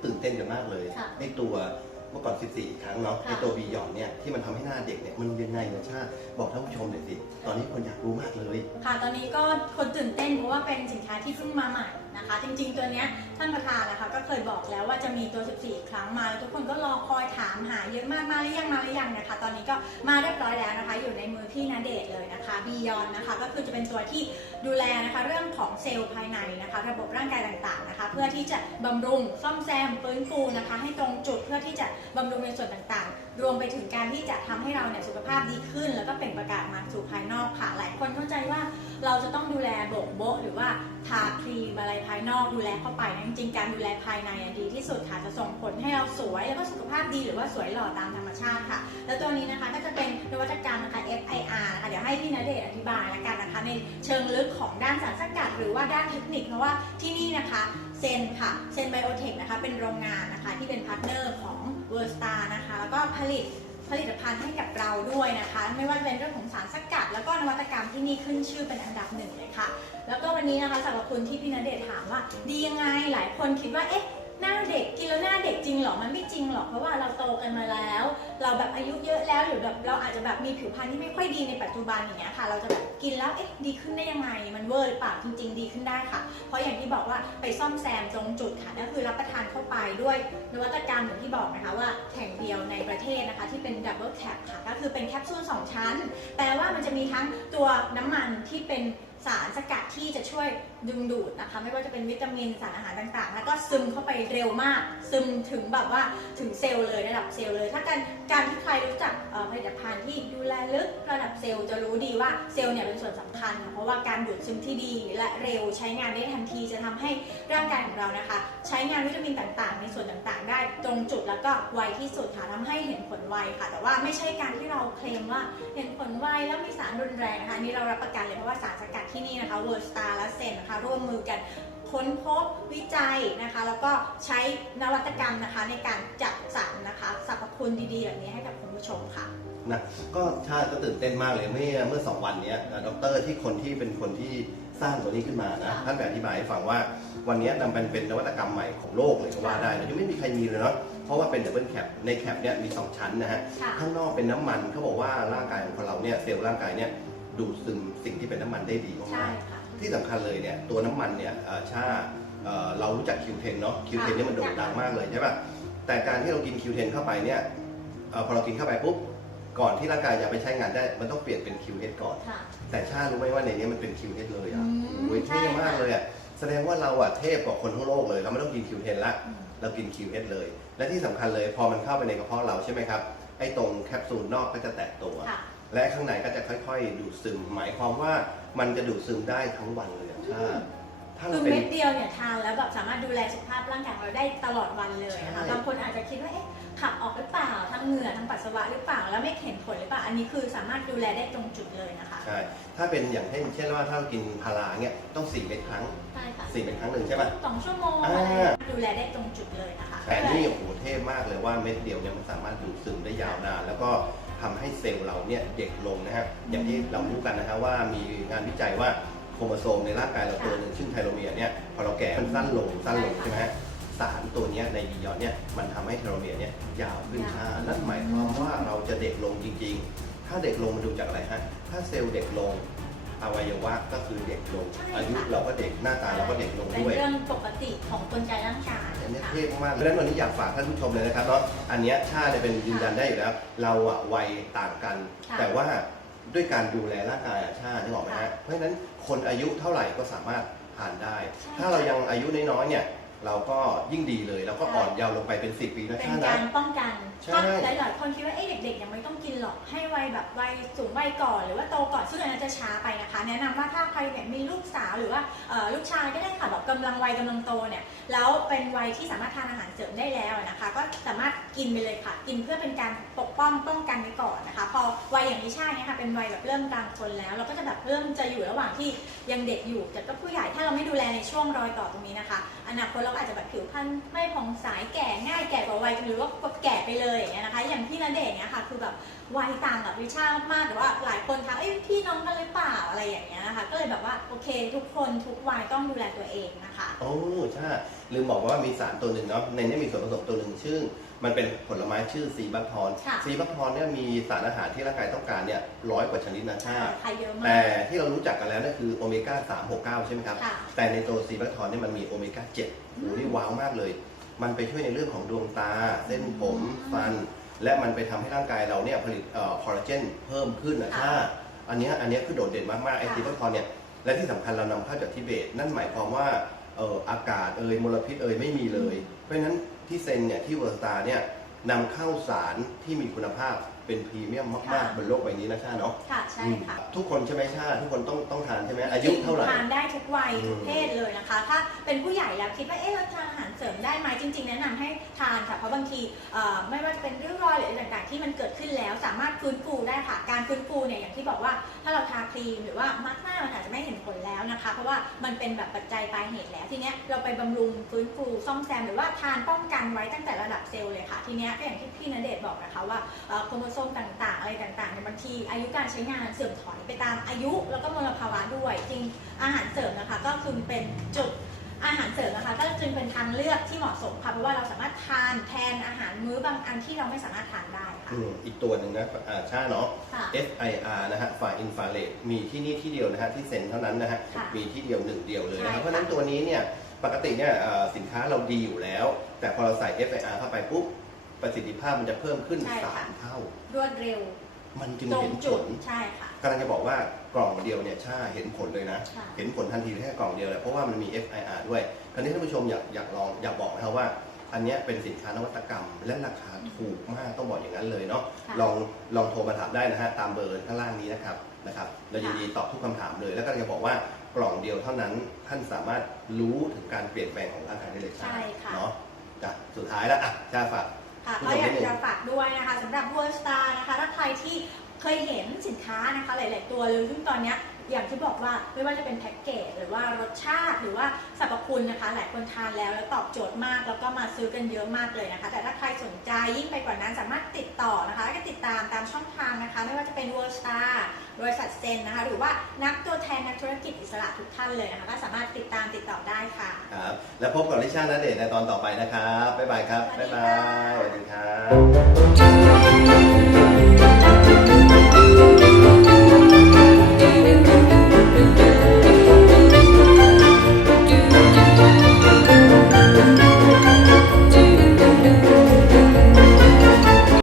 เนี่ยมันตื่นเต้นกันมากเลยค่ะไอ้ตัวเมื่อก่อน 14ครั้งเนาะค่ะ ไอ้ตัวบียอนเนี่ยที่มันทำให้หน้าเด็กเนี่ยมันยังไงนะชาติบอกท่านผู้ชมหน่อยสิตอนนี้คนอยากรู้มากเลย ค่ะ ตอนนี้ก็คนตื่นเต้นเพราะว่าเป็นสินค้าที่เพิ่งมาใหม่นะคะ จริงๆ ตัวเนี้ย ท่านประธานนะคะก็เคยบอกแล้วว่าจะมีตัว 14 ครั้งมาแล้วทุกคนก็รอคอยถามหาเยอะมากมาหรือยังมาหรือยังนะคะ ตอนนี้ก็มาเรียบร้อยแล้วนะคะ อยู่ในมือพี่นาเดชเลยนะคะบียอนนะคะ ก็คือจะเป็นตัวที่ดูแลนะคะเรื่องของเซลล์ภายในนะคะ ระบบร่างกายต่างๆนะคะ เพื่อที่จะบำรุงซ่อมแซมฟื้นฟูนะคะ ให้ตรงจุดเพื่อที่จะบำรุงในส่วนต่างๆ รวมไปถึงการที่จะทำให้เราเนี่ยสุขภาพดีขึ้น แล้วก็เปล่งประกาศมาสู่ภายนอกค่ะหลายคนเข้าใจว่าเราจะต้องดูแลโบกโบะหรือว่าทาครีมอะไรภายนอกดูแลเข้าไปนะจริงๆการดูแลภายในอดีที่สุดค่ะจะส่งผลให้เราสวยแล้วก็สุขภาพดีหรือว่าสวยหล่อตามธรรมชาติค่ะ แล้วตัวนี้นะคะก็จะเป็นนวัตกรรมนะคะ FIR นะคะเดี๋ยวให้พี่ณเดชน์อธิบายละกันนะคะในเชิงลึกของด้านสารสกัดหรือว่าด้านเทคนิคเพราะว่าที่นี่นะคะเซนค่ะเซนไบโอเทคนะคะเป็นโรงงานนะคะที่เป็นพาร์ทเนอร์ของเวอร์สตานะคะแล้วก็ผลิต ผลิตภัณฑ์ให้กับเราด้วยนะคะ ไม่ว่าจะเป็นเรื่องของสารสกัด แล้วก็นวัตกรรมที่นี่ขึ้นชื่อเป็นอันดับหนึ่งเลยค่ะ แล้วก็วันนี้นะคะสำหรับคุณที่พี่ณเดชน์ถามว่า ดียังไงหลายคนคิดว่าเอ๊ะหน้าเด็กกินแล้วหน้าเด็ก รอมันไม่จริงหรอกเพราะว่าเราโตกันมาแล้ว เราแบบอายุเยอะแล้วหรือแบบเราอาจจะแบบมีผิวพรรณที่ไม่ค่อยดีในปัจจุบันอย่างเงี้ยค่ะ เราจะแบบกินแล้วเอ๊ะดีขึ้นได้ยังไง มันเวอร์หรือเปล่าจริง ๆ ดีขึ้นได้ค่ะ เพราะอย่างที่บอกว่าไปซ่อมแซมตรงจุดค่ะก็คือรับประทานเข้าไปด้วยนวัตกรรมอย่างที่บอกนะคะว่าแข่งเดียวในประเทศนะคะที่เป็นดับเบิลแคปค่ะก็คือเป็นแคปซูล2ชั้น แปลว่ามันจะมีทั้งตัวน้ำมันที่เป็นสารสกัดที่จะช่วยดึงดูดนะคะ ไม่ว่าจะเป็นวิตามินสารอาหารต่างๆแล้วก็ซึมเข้าไปเร็วมาก ซึมถึงแบบว่าถึงเซลล์เลยระดับเซลล์เลย ถ้าการการที่ใครรู้จักผลิตภัณฑ์ที่ดูแลลึกระดับเซลล์จะรู้ดีว่าเซลล์เนี่ยเป็นส่วนสำคัญค่ะเพราะว่าการดูดซึมที่ดีและเร็วใช้งานได้ทันทีจะทำให้ร่างกายของเรานะคะ ใช้งานวิตามินต่างๆ ในส่วนต่างๆ ได้ตรงจุดแล้วก็ไวที่สุดค่ะทำให้เห็นผลไวค่ะ แต่ว่าไม่ใช่การที่เราเคลมว่าเห็นผลไวแล้วมีสารรุนแรงนะคะนนี่เรารับประกันเลยเพราะว่าสารสกัดที่นี่นะคะเวอร์สตาร์และเซนนะคะร่วมมือกันค้นพบวิจัยนะคะ แล้วก็ใช้นวัตกรรมนะคะในการจัดสรรนะคะสรรพคุณดีๆแบบนี้ให้กับคุณผู้ชมค่ะนะก็ชาติก็ตื่นเต้นมากเลยเมื่อเมื่อสองวันเนี้ยนะดรที่คนที่เป็นคนที่สร้างตัวนี้ขึ้นมานะค่ะท่านไปอธิบายให้ฟังว่าวันเนี้ยนำเป็นเป็นนวัตกรรมใหม่ของโลกเลยก็ว่าได้นะยังไม่มีใครมีเลยเนาะเพราะว่าเป็นดับเบิลแคปในแคปเนี่ยมีสองชั้นนะฮะค่ะข้างนอกเป็นน้ำมันเขาบอกว่าร่างกายของคนเราเนี่ยเซลล์ร่างกายเนี่ยดูดซึมสิ่งที่เป็นน้ำมันได้ดีใช่มากค่ะๆ ที่สำคัญเลยเนี่ยตัวน้ำมันเนี่ยเอ่อชาเอ่อเรารู้จักคิวเทนเนาะคิวเทนค่ะเนี่ยมันโด่งดังมากเลยใช่ป่ะแต่การที่เรากินคิวเทนเข้าไปเนี่ยเอ่อพอเรากินเข้าไปปุ๊บก่อนที่ร่างกายจะไปใช้งานได้มันต้องเปลี่ยนเป็นคิวเก่อนค่ะแต่ชารู้ไหมว่าในนี้มันเป็นคิวเเลยอะอืมโอ้ยใช่เท่ค่ะมากเลยอะแสดงว่าเราอะเทพกว่าคนทั้งโลกเลย เราไม่ต้องกินคิวเทนละอืมเรากินคิวเเลย และที่สำคัญเลยพอมันเข้าไปในกระเพาะเราใช่ไหมครับไอ้ตรงแคปซูลนอกก็จะแตกตัวค่ะและข้างในก็จะค่อยๆ ดูดซึมหมายความว่า มันจะดูดซึมได้ทั้งวันเลยอะถ้าถ้าคืเราอเป็น เม็ดเดียวเนี่ยทานแล้วแบบสามารถดูแลสุขภาพร่างกายของเราได้ตลอดวันเลยนะคะใช่ บางคนอาจจะคิดว่าเอ๊ะขับออกหรือเปล่าทั้งเหงื่อทั้งปัสสาวะหรือเปล่าแล้วไม่เห็นผลหรือเปล่าอันนี้คือสามารถดูแลได้ตรงจุดเลยนะคะใช่ถ้าเป็นอย่างเช่นเช่นว่าถ้าเรากินพาราเนี่ยต้องสี่เม็ดครั้งใช่ค่ะสี่เม็ดครั้งหนึ่งใช่ไหมสองชั่วโมงอ่า อะไรอย่างเงี้ยดูแลได้ตรงจุดเลยนะคะแต่นี่โอ้โหเท่มากเลยว่าเม็ดเดียวเนี่ยมันสามารถดูดซึมได้ยาวนาน แล้วก็ ทำให้เซลล์เราเนี่ยเด็กลงนะฮะอย่างที่เรารู้กันนะฮะว่ามีงานวิจัยว่าโครโมโซมในร่างกายเราตัวหนึ่งชื่อไทโลเมียร์เนี่ยพอเราแก่มันสั้นลงสั้นลงใช่ไหมฮะสารตัวนี้ในบียอนเนี่ยมันทำให้ไทโลเมียร์เนี่ยยาวขึ้นช้านั่นหมายความว่าเราจะเด็กลงจริง ๆ ถ้าเด็กลงมันดูจากอะไรฮะถ้าเซลล์เด็กลง อวัยวะก็คือเด็กลง อายุเราก็เด็กหน้าตาเราก็เด็กลงเป็นด้วย เรื่องปกติของกลไกร่างกายอันนี้ค่ะ เท่มากๆเพราะฉะนั้นวันนี้อยากฝากท่านผู้ชมเลยนะครับเนาะอันเนี้ยชาเนี่ยเป็นยืนยันได้อยู่แล้ว เราอะวัยต่างกัน ค่ะ แต่ว่าด้วยการดูแลร่างกายอะชาที่บอกไหมฮะค่ะเพราะฉะนั้นคนอายุเท่าไหร่ก็สามารถทานได้ใช่ถ้าเรายังอายุน้อยๆเนี่ย เราก็ยิ่งดีเลยเราก็ใช่อ่อนเยาว์ลงไปเป็น10ปีนะเป็นชาการนะป้องกันใช่ ก็หลายๆคนคิดว่าเอ๊ะเด็กๆ ยังไม่ต้องกินหรอก ให้วัยแบบวัยสูงวัยก่อน หรือว่าโตก่อน ซึ่งอันนั้นจะช้าไปนะคะ แนะนำว่าถ้าใครเนี่ยมีลูกสาวหรือว่าเอ่อลูกชายก็ได้ค่ะแบบกำลังวัยกำลังโตเนี่ย แล้วเป็นวัยที่สามารถทานอาหารเสริมได้แล้วนะคะ ก็สามารถกินไปเลยค่ะ กินเพื่อเป็นการปกป้องป้องกันไว้ก่อนนะคะ พอวัยอย่างนี้ใช่เนี่ยค่ะ เป็นวัยแบบเริ่มกลางคนแล้ว เราก็จะแบบเริ่มจะอยู่ระหว่างที่ยังเด็กอยู่ แต่ก็ผู้ใหญ่ ถ้าเราไม่ดูแลในช่วงรอยต่อตรงนี้นะคะ อนาคตเราราอาจจะแบบผิวพรรณไม่ผ่องใสแก่ง่ายแก่กว่าวัยหรือว่าแก่ไปเลยอย่างเงี้ยนะคะ อย่างพี่ณเดชน์เนี่ยค่ะคือแบบวัยต่างกับวิชามากๆแต่ว่าหลายคนทักเอ้ยพี่น้องกันหรือเปล่าอะไรอย่างเงี้ยนะคะก็เลยแบบว่าโอเค ทุกคนทุกวัยต้องดูแลตัวเองนะคะ โอ้ใช่ลืมบอกว่ามีสารตัวหนึ่งเนาะในนี้มีส่วนผสมตัวหนึ่งชื่อ มันเป็นผลไม้ชื่อซีบัคทอนค่ะซีบัคทอนเนี่ยมีสารอาหารที่ร่างกายต้องการเนี่ยร้อยกว่าชนิดนะชาใช่เยอะมาแต่กที่เรารู้จักกันแล้วเนี่ยคือโอเมก้า3 6 9 ใช่ไหมครับ ค่ะ แต่ในตัวซีบัคทอนเนี่ยมันมีโอเมก้า7โอ้โหนี่ว้าวมากเลย มันไปช่วยในเรื่องของดวงตา เส้นผมฟัน และมันไปทำให้ร่างกายเราเนี่ยผลิตคอลลาเจนเพิ่มขึ้นนะค่ะชาอันเนี้ยอันเนี้ยคือโดดเด่นมากๆไอค่ะ ซีบัคทอนเนี่ยและที่สำคัญเรานำเข้าจากทิเบต นั่นหมายความว่าเอ่ออากาศเอ่ยมลพิษเอ่ยไม่มีเลย เพราะฉะนั้น ที่เซนเนี่ยที่เวอร์สตาเนี่ยนำเข้าสารที่มีคุณภาพเป็นพรีเมียมมากค่ะๆบนโลกใบนี้นะชาเนาะค่ะใช่ค่ะอืมทุกคนใช่ไหมชาทุกคนต้องต้องทานใช่ไหมอายุเท่าไหร่ ทานได้ทุกวัย อืมทุกเพศเลยนะคะ ถ้าเป็นผู้ใหญ่แล้วคิดว่าเอ๊ะเราทานอาหารเสริมได้ไหมจริง ๆ แนะนำให้ทานค่ะ เพราะบางทีเอ่อไม่ว่าจะเป็นริ้วรอยหรืออะไรต่างๆ ที่มันเกิดขึ้นแล้วสามารถฟื้นฟูได้ค่ะ การฟื้นฟูเนี่ยอย่างที่บอกว่าถ้าเราทาครีมหรือว่ามาร์กหน้ามันอาจจะไม่เห็นผลแล้วนะคะ เพราะว่ามันเป็นแบบปัจจัยปลายเหตุแล้วทีเนี้ยเราไปบำรุงฟื้นฟูซ่อมแซมหรือว่าทานป้องกันไว้ตั้งแต่ระดับเซลล์เลยค่ะทีเนี้ยก็อย่างที่พี่ณเดชบอกนะคะว่าโครโมโซมต่างๆ อะไรต่างๆในยบางทีอายุการใช้งานเสื่อมถอยไปตามอายุ แล้วก็มลภาวะด้วย จริงอาหารเสริมนะคะ ก็คือเป็นจุด อาหารเสริมนะคะก็จึงเป็นทางเลือกที่เหมาะสมค่ะเพราะว่าเราสามารถทานแทนอาหารมื้อบางอันที่เราไม่สามารถทานได้ค่ะ อืมอีกตัวหนึ่งนะอ่าชาเนาะ ค่ะ FIR นะฮะฝ่ายอินฟราเรดมีที่นี่ที่เดียวนะฮะที่เซ็นเท่านั้นนะฮะค่ะมีที่เดียวหนึ่งเดียวเลยนะครับใช่ค่ะ เพราะฉะนั้นตัวนี้เนี่ยปกติเนี่ยเอ่อสินค้าเราดีอยู่แล้ว แต่พอเราใส่ FIR เข้าไปปุ๊บประสิทธิภาพมันจะเพิ่มขึ้นใช่ค่ะ สามเท่ารวดเร็ว มันจึงตรเห็งนผจุดลใช่ค่ะ กำลังจะบอกว่ากล่องเดียวเนี่ยชาเห็นผลเลยนะ ค่ะ เห็นผลทันทีแค่กล่องเดียวเลยเพราะว่ามันมี FIR ด้วย คราวนี้ท่านผู้ชมอยากอยากลองอยากบอกนะครับว่า อันเนี้ยเป็นสินค้านวัตกรรม และราคาถูกมากต้องบอกอย่างนั้นเลยเนาะค่ะลองลองโทรมาถามได้นะฮะตามเบอร์ข้างล่างนี้นะครับนะครับเรายินดีตอบทุกคำถามเลย แล้วก็จะบอกว่ากล่องเดียวเท่านั้นท่านสามารถรู้ถึงการเปลี่ยนแปลงของร่างกายได้เลยใช่ค่ะ เนาะจ้ะสุดท้ายแล้วอะชาฝาก ค่ะผู้ก็ชมอยากนิดนึงจะฝากด้วยนะคะสำหรับ World Star นะคะถ้าใครที่เคยเห็นสินค้านะคะหลาย ๆ ตัวเลยซึ่งตอนเนี้ยอย่างที่บอกว่าไม่ว่าจะเป็นแพ็กเกจหรือว่ารสชาติหรือว่าสรรพคุณนะคะ หลายคนทานแล้วแล้วตอบโจทย์มาก แล้วก็มาซื้อกันเยอะมากเลยนะคะ แต่ถ้าใครสนใจยิ่งไปกว่านั้นสามารถติดต่อนะคะ แล้วก็ติดตามตามช่องทาง นะคะ ไม่ว่าจะเป็น World Star บริษัทเซนนะคะ หรือว่านักตัวแทนนักธุรกิจอิสระทุกท่านเลยนะคะก็สามารถติดตามติดต่อได้ค่ะ ครับ แล้วพบกับลิชาณเดชน์ในตอนต่อไปนะครับ บ๊ายบายครับสวับ๊าสยดีบาค่ะยสวัสดีครับ